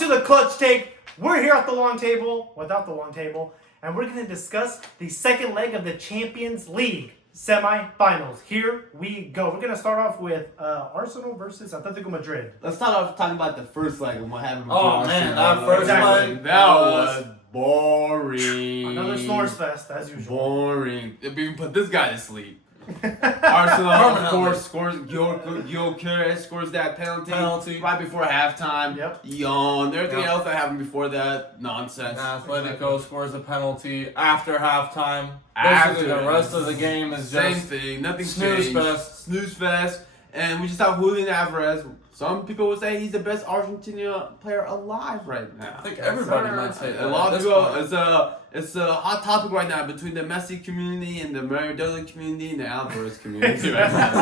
to the Clutch Take. We're here at the long table, without the long table, and we're going to discuss the second leg of the Champions League Semi-Finals. Here we go. We're going to start off with Arsenal versus Atletico Madrid. Let's start off talking about the first leg and what happened. Oh man, that first leg, that was boring. Another snores fest, as usual. Boring. If we put this guy to sleep. Arsenal, of course, scores. Ucl scores that penalty right before halftime. Yep. Yawn. Everything else that happened before that, nonsense. Atletico scores a penalty after halftime. After Basically, the rest of the game is same just thing. Nothing snooze changed. fest. Snooze fest. And we just have Julian Alvarez. Some people would say he's the best Argentina player alive right now. I think everybody might say that. A lot of people. It's a hot topic right now between the Messi community and the Maradona community and the Alvarez community right now.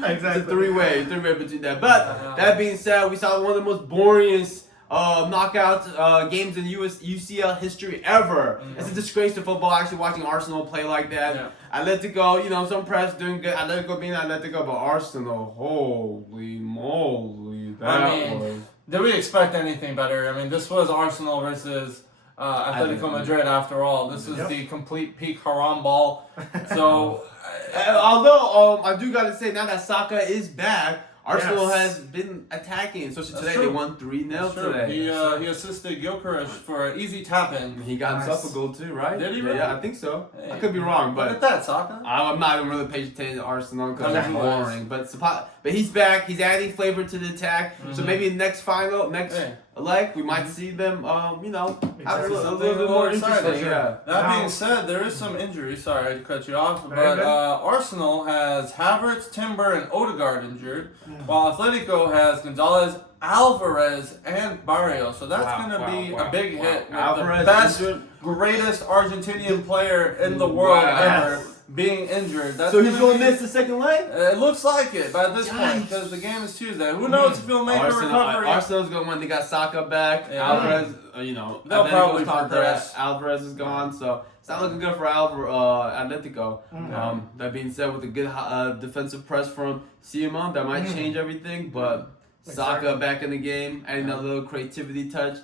So Exactly. it's a three-way between that. But that being said, we saw one of the most boringest knockout games in UCL history ever. It's a disgrace to football actually watching Arsenal play like that. Yeah. Atletico, some press doing good. Atletico being Atletico, but Arsenal, holy moly, that was. Did we expect anything better? I mean, this was Arsenal versus Atletico Madrid after all. This is the complete peak haram ball. So, although I do gotta say now that Saka is back, Arsenal has been attacking. Especially today, they won 3-0 today. He assisted Gyökeres for an easy tap-in. He got himself a goal too, right? Did he really? Yeah, I think so. Hey, I could be wrong, but look at that, Saka. I'm not even really paying attention to Arsenal because it's Nice. boring. But he's back. He's adding flavor to the attack. So maybe next leg, we might see them. Have a little bit more interesting. Yeah. That being said, there is some injury. Sorry to cut you off, but Arsenal has Havertz, Timber, and Odegaard injured, while Atletico has Gonzalez, Alvarez, and Barrio. So that's going to be a big hit. With Alvarez the best, injured. greatest Argentinian player in the world ever being injured. That's So he's going to miss the second leg? It looks like it by this point because the game is Tuesday. Who knows if he'll make a recovery? Arsenal's going to win. They got Saka back. Alvarez, they'll probably progress. Alvarez is gone, so it's not looking good for Atletico. That being said, with a good defensive press from Simon, that might change everything, but Saka back in the game, adding a little creativity touch.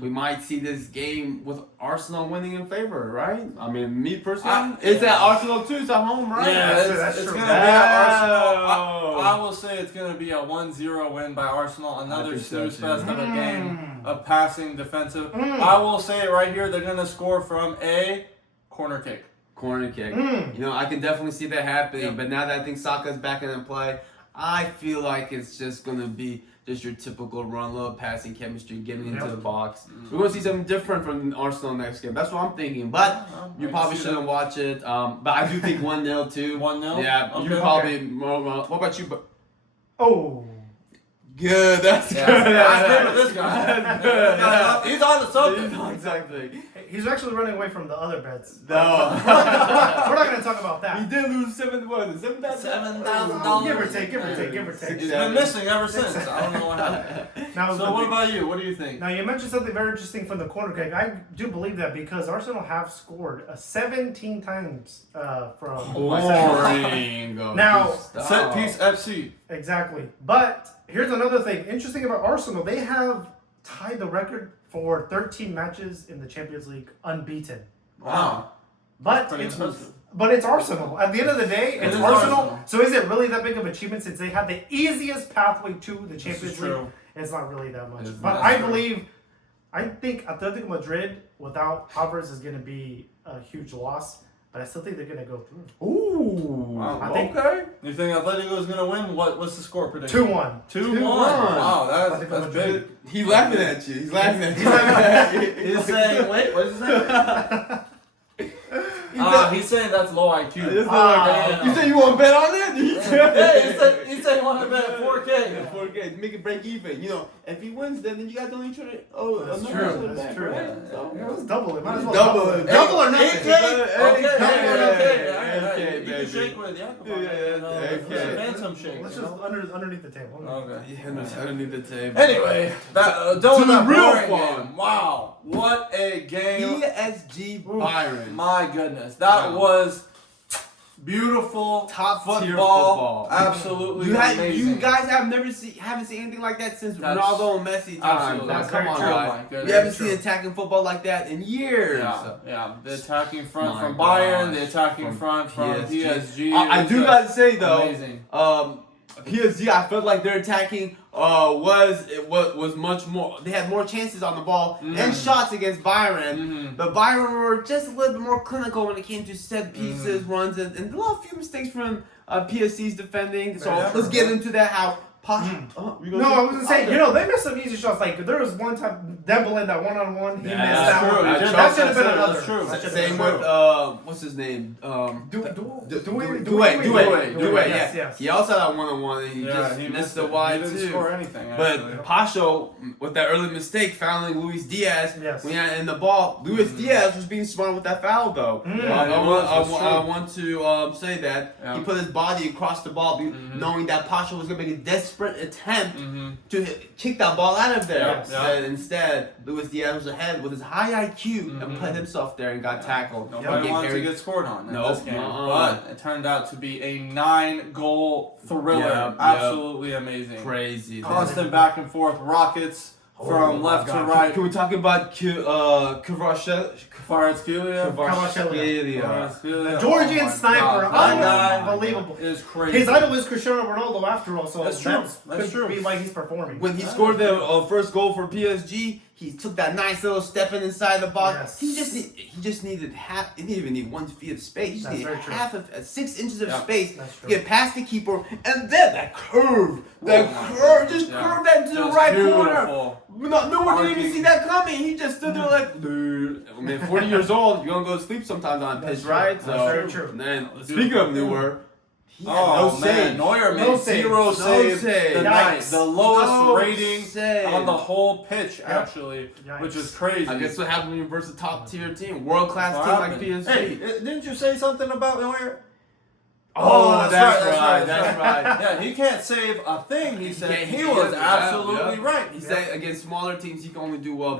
We might see this game with Arsenal winning in favor, right? I mean, me personally, it's at Arsenal too. It's at home, right? Yeah, it's going to be at Arsenal. I will say it's going to be a 1-0 win by Arsenal. Another snooze fest of a game of passing defensive. I will say it right here. They're going to score from a corner kick. Corner kick. I can definitely see that happening. But now that I think Saka's back in play, I feel like it's just going to be just your typical run, little passing chemistry, getting into the box. We're going to see something different from Arsenal next game. That's what I'm thinking. But you probably shouldn't watch it. But I do think 1-0 too. 1-0? Yeah, Okay. you probably more. What about you? Oh. Good. That's good. I agree with this guy. That's good. He's on to something. Exactly. He's actually running away from the other bets. No. We're not going to talk about He that. did lose $7,000. $7,000. Give or take. He's been missing ever since. I don't know what happened. So what about you? What do you think? Now, you mentioned something very interesting from the corner kick. I do believe that because Arsenal have scored 17 times from Boring. Now, Set piece FC. Exactly. But here's another thing. Interesting about Arsenal, they have tied the record for 13 matches in the Champions League unbeaten. Wow. But it's Arsenal. At the end of the day, it's Arsenal. So is it really that big of an achievement since they have the easiest pathway to the Champions League? It's not really that much. But I think Atletico Madrid without Alvarez is going to be a huge loss. But I still think they're going to go through. Ooh. Okay. You think Atletico is going to win? What's the score prediction? 2-1. 2-1. Wow, that's big. He's laughing at you. He's laughing at you. He's saying, wait, what did he say? He's saying that's low IQ. You said you want to bet on it? Yeah, he said he wanted to bet at 4K. 4K, make it break even. If he wins, then you guys don't need to. That's true. Right? Let's double it. Might as well double it. Double or nothing. Okay, you can shake with, phantom shake. Let's just underneath the table. Okay. Yeah, underneath the table. Anyway, that real boring fun. game. Wow, what a game! PSG Bayern. My goodness, that was beautiful Top tier football. football. Absolutely You amazing. guys haven't seen anything like that since Ronaldo and Messi times. Absolutely. Now, That's come very on, true. guys. Very We haven't true. seen attacking football like that in years. Yeah. The attacking front My from Bayern, gosh. the attacking front from PSG. I do gotta say though, amazing. PSG, I felt like their attacking was much more. They had more chances on the ball and shots against Bayern, but Bayern were just a little bit more clinical when it came to set pieces, runs, and a lot of few mistakes from PSG's defending. So let's get into that. How No, I was gonna say, they missed some easy shots. Like there was one time Dembele that 1-on-1, he missed that true. one. That That should have been another. That's true. Same with what's his name? Doué. Yes. He also had 1-on-1 and he missed the wide He didn't too. score anything. But Actually. Pacho, with that early mistake, fouling Luis Diaz, Yes. when he had in the ball, Luis Diaz was being smart with that foul, though. I want to say that he put his body across the ball, knowing that Pacho was going to make a desperate attempt to kick that ball out of there. Yes. And instead, Luis Diaz was ahead with his high IQ and put himself there and got tackled. Nobody wanted to get scored on in this game, Uh-uh. but it turned out to be a 9-goal thriller. Yep. Absolutely amazing. Crazy. Constant back and forth rockets from left to right. Can we talk about Kvaratskhelia. The Georgian sniper, unbelievable. Is crazy. His idol is Cristiano Ronaldo after all, so That's true. That's could true. be why he's performing. When he scored the first goal for PSG, he took that nice little step inside the box. Yes. He just needed half. He didn't even need 1 feet of space. He just That's needed very true. half of 6 inches of space That's true. to get past the keeper, and then that curve, curved that into the right corner. No one didn't even see that coming. He just stood there like, I mean, 40 years old, you're gonna go to sleep sometimes on pitch, right? That's very true. And then speaking of newer. Oh man, Neuer made zero saves tonight. The lowest rating on the whole pitch, actually, which is crazy. I guess what happened when you versus a top tier team, world class team like PSG. Hey, didn't you say something about Neuer? Oh, that's right. Yeah, he can't save a thing. He said he was absolutely right. He said against smaller teams he can only do well,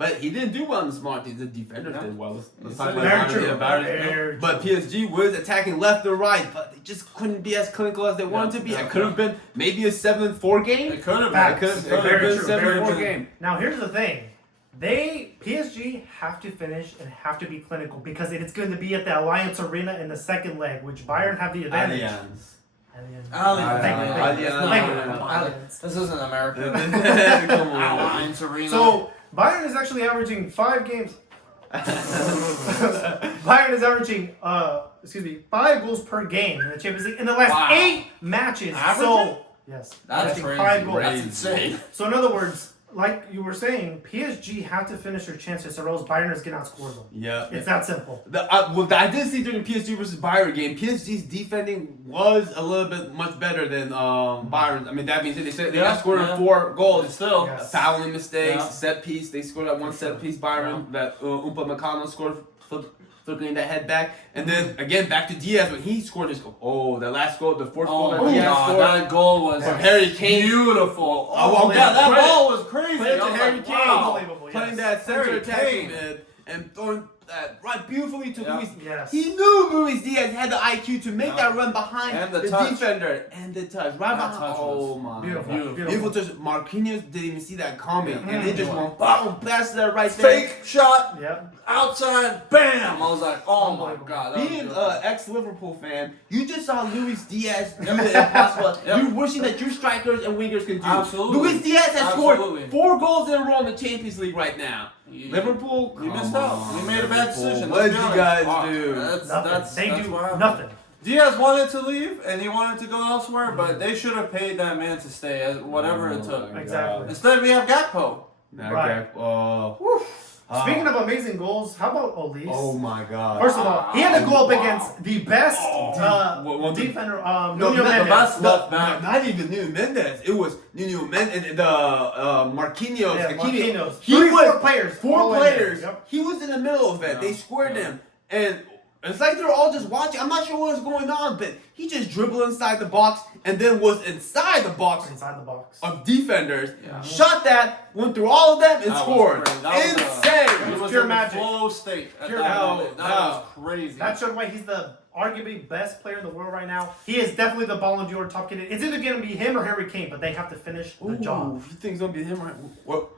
but he didn't do well in the smaller teams. The defenders did well. Let's talk about it. But PSG was attacking left and right, but they just couldn't be as clinical as they wanted to be. It could have been maybe a 7-4 game. It could have been. It could have been a 7-4 game. Now here's the thing. PSG have to finish and have to be clinical because it is going to be at the Alliance Arena in the second leg, which Bayern have the advantage. Allianz. This isn't America. Come on. Alliance Arena. So Bayern is actually averaging 5 games. Bayern is averaging 5 goals per game in the Champions League in the last 8 matches. Averaging? So yes, That's crazy. 5 goals. That's insane. So in other words, like you were saying, PSG have to finish their chances or else Bayern is going to outscore them. Yeah. It's that simple. I did see during the PSG versus Bayern game, PSG's defending was a little bit much better than Bayern's. I mean, that means they scored 4 goals. Still. Yes. Fouling mistakes, set piece. They scored that one set piece, Bayern, that Upamecano scored, flipping that head back. And then, again, back to Diaz when he scored his goal. Oh, that last goal, the fourth goal that Diaz scored. That goal was from Harry Kane. Beautiful. Oh, yeah, that ball was crazy. Playing to Harry Kane. Unbelievable, Playing that center attacking mid and throwing that right beautifully to Luis. Yes. He knew Luis Diaz had the IQ to make that run behind And the defender. And the touch. Right That behind. touch Oh was my beautiful. Beautiful touch. Marquinhos didn't even see that coming. And it just went boom, past that right there. Fake shot. Yep. Outside. Bam. I was like, oh my God. Being an ex-Liverpool fan, you just saw Luis Diaz do the impossible. You're wishing that your strikers and wingers can do. Absolutely. Luis Diaz has scored Absolutely. 4 goals in a row in the Champions League right now. Liverpool, You missed out. You made a bad decision. What did you guys Fuck. do? They do what happened. nothing. Diaz wanted to leave and he wanted to go elsewhere, but they should have paid that man to stay, as whatever it took. Exactly. Instead, we have Gakpo. Right. Oh. Speaking of amazing goals, how about Olise? Oh my God. First of all, he had a goal up against the best defender, Nuno Mendes. The best left back. Not even Nuno Mendes. It was Nuno Mendes and Marquinhos. Yeah, Marquinhos. He was 4 players. 4 players. Yep. He was in the middle of it. They squared him. And it's like they were all just watching. I'm not sure what was going on, but he just dribbled inside the box and then was inside the box of defenders. Yeah. Shot that, went through all of them, and scored. Insane. It was pure in magic. Flow state. That Pure was crazy. That showed why he's the arguably best player in the world right now. He is definitely the Ballon d'Or top candidate. It's either going to be him or Harry Kane, but they have to finish the job. You think it's gonna be him? Right? Well,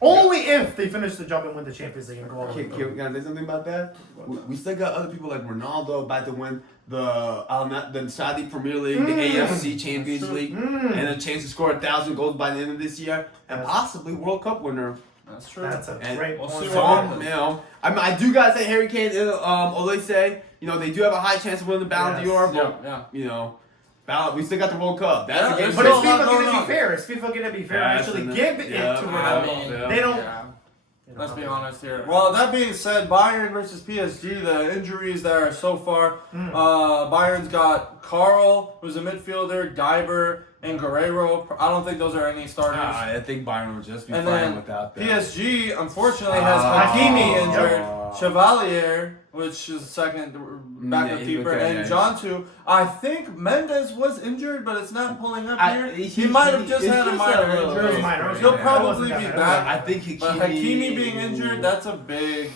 Only if they finish the job and win the Champions League and go all the way. Can I say something about that? We still got other people like Ronaldo about to win the Saudi Premier League, the AFC Champions League, and a chance to score 1,000 goals by the end of this year, and possibly World Cup winner. That's true. That's a great point. I do gotta say Harry Kane, Olise, they do have a high chance of winning the Ballon d'Or, but we still got the World Cup. That's a game. But is FIFA going to be fair? Is FIFA going to be fair and actually give it to Ronaldo? They don't. Let's be honest here. Well, that being said, Bayern versus PSG, the injuries there so far, Bayern's got Carl, who's a midfielder, Diber, and Guerrero. I don't think those are any starters. I think Bayern would just be fine without them. PSG, unfortunately, has Hakimi injured, Chevalier, which is second backup keeper, and Jontu. I think Mendes was injured, but it's not pulling up here. He might have just had a minor injury. He'll probably be back. I think Hakimi being injured, that's a big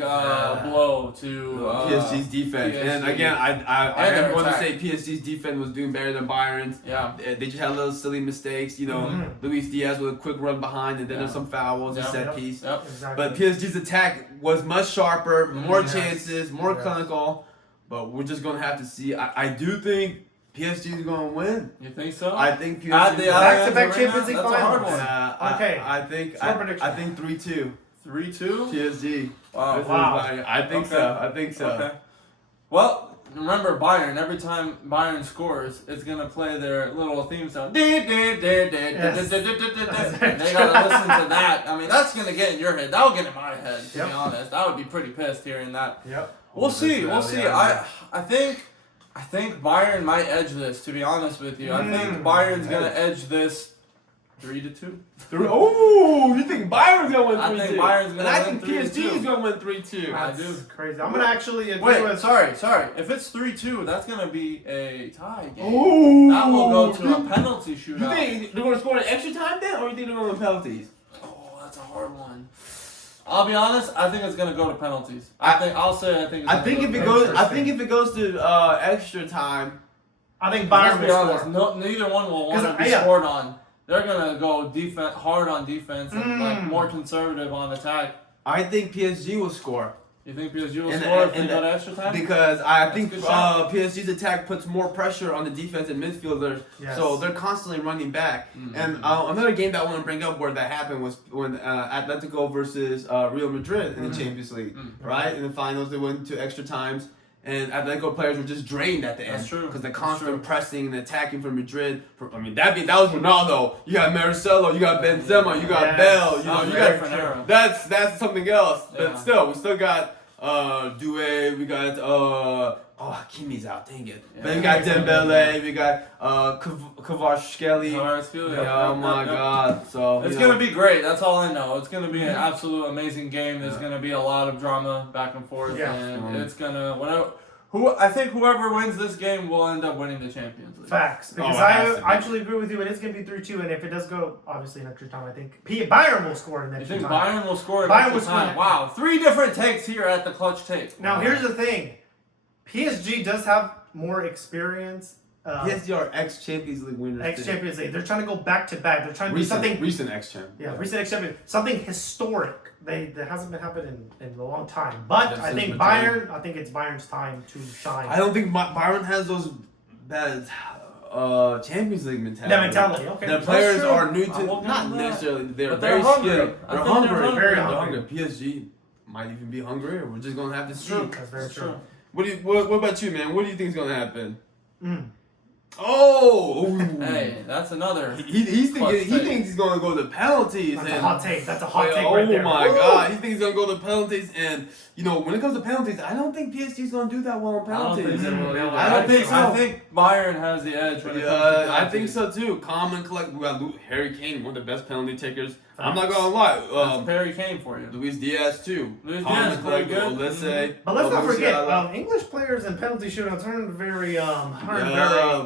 blow to PSG's defense. PSG. And again, I am going to say PSG's defense was doing better than Bayern's. Yeah. They just had little silly mistakes. Luis Diaz with a quick run behind, and then there's some fouls, a set piece. Yep. Exactly. But PSG's attack was much sharper, more chances, more clinical. But we're just going to have to see. I do think PSG is going to win. You think so? I think PSG back-to-back Champions League That's a hard finals. one. Okay. I think 3-2. 3-2? PSG. Wow. I think so. Okay. Well, remember Bayern. Every time Bayern scores, it's gonna play their little theme song. They gotta listen to that. I mean, that's gonna get in your head. That'll get in my head. To be honest, I would be pretty pissed hearing that. Yep. We'll see. I think Bayern might edge this. To be honest with you, I think Bayern's gonna edge this. 3-2. Oh, you think Bayern's gonna win 3-2? I think Bayern's gonna win 3-2. I think PSG's gonna win 3-2. I do. Crazy. I'm gonna actually agree with. Sorry. If it's 3-2, that's gonna be a tie game. Ooh. That will go to a penalty shootout. You think they're gonna score in extra time then, or you think they're gonna win penalties? Oh, that's a hard one. I'll be honest. I think it's gonna go to penalties. I think if it goes to extra time, I think Bayern will score. No, neither one will want to be scored on. They're gonna go hard on defense and more conservative on attack. I think PSG will score. You think PSG will score if they go to extra time? Because I think PSG's attack puts more pressure on the defense and midfielders, so they're constantly running back. And another game that I want to bring up where that happened was when Atletico versus Real Madrid in the Champions League, right? In the finals, they went to extra times. And Atletico players were just drained at the end. That's true. Because the constant pressing and attacking from Madrid. That was Ronaldo. You got Marcelo. You got Benzema. You got Bale. You got that's something else. But still, we still got Doué. We got Hakimi's out. Dang it. Then we got Dembele. We got Kvaratskhelia. Oh my God. So it's gonna be great. That's all I know. It's gonna be an absolute amazing game. There's gonna be a lot of drama back and forth, and it's gonna I think whoever wins this game will end up winning the Champions League. Facts. Because I actually agree with you. It is going to be 3-2, and if it does go, obviously, in extra time, I think Bayern will score in extra time. You think Bayern will score in extra time? Wow. 3 different takes here at the Clutch Take. Now, here's the thing. PSG does have more experience. PSG are ex-Champions League winners. Ex-Champions League. They're trying to go back-to-back. They're trying to do something... Recent ex-champ. Yeah, recent ex-champion. Something historic. That hasn't been happening in a long time. But I think it's Bayern's time to shine. I don't think Bayern has those bad Champions League mentality. That mentality, okay. The players are new to... Not necessarily. They're very skilled. They're hungry. Very hungry. PSG might even be hungry. We're just going to have to see. That's very true. What about you, man? What do you think is going to happen? Oh! Hey, that's another. He thinks he's going to go to penalties. That's a hot take. That's a hot take right there. Oh my God. He thinks he's going to go to penalties. And, when it comes to penalties, I don't think PSG's going to do that well on penalties. I don't think so. I think Bayern has the edge. I think so too. Calm and collect. We got Harry Kane, one of the best penalty takers. I'm not going to lie. That's Harry Kane for you. Luis Diaz too. Luis Diaz is pretty good. But let's not forget, English players in penalty shootouts aren't very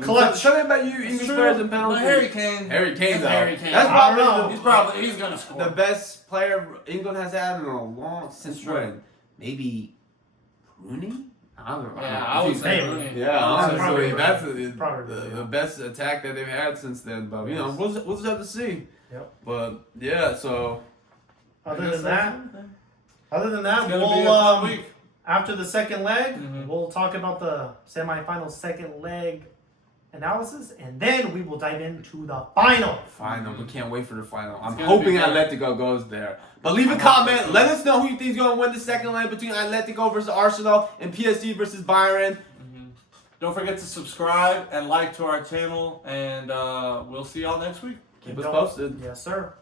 clutch. Tell me about you English players in penalty. Harry Kane. Harry Kane. That's probably he's gonna score. The best player England has had in a long since when? Maybe Rooney? I would say Rooney. Yeah, honestly, that's Probably, the best attack that they've had since then. But you know, we'll just have to see. Yep. But yeah, so Other than that, It's gonna be a fun week. after the second leg, we'll talk about the semifinal second leg analysis, and then we will dive into the final. We can't wait for the final. I'm gonna hoping be good. Atletico goes there. But leave a comment. Let us know who you think is going to win the second leg between Atletico versus Arsenal and PSG versus Bayern. Don't forget to subscribe and like to our channel, and we'll see y'all next week. Keep us posted. Yes, sir.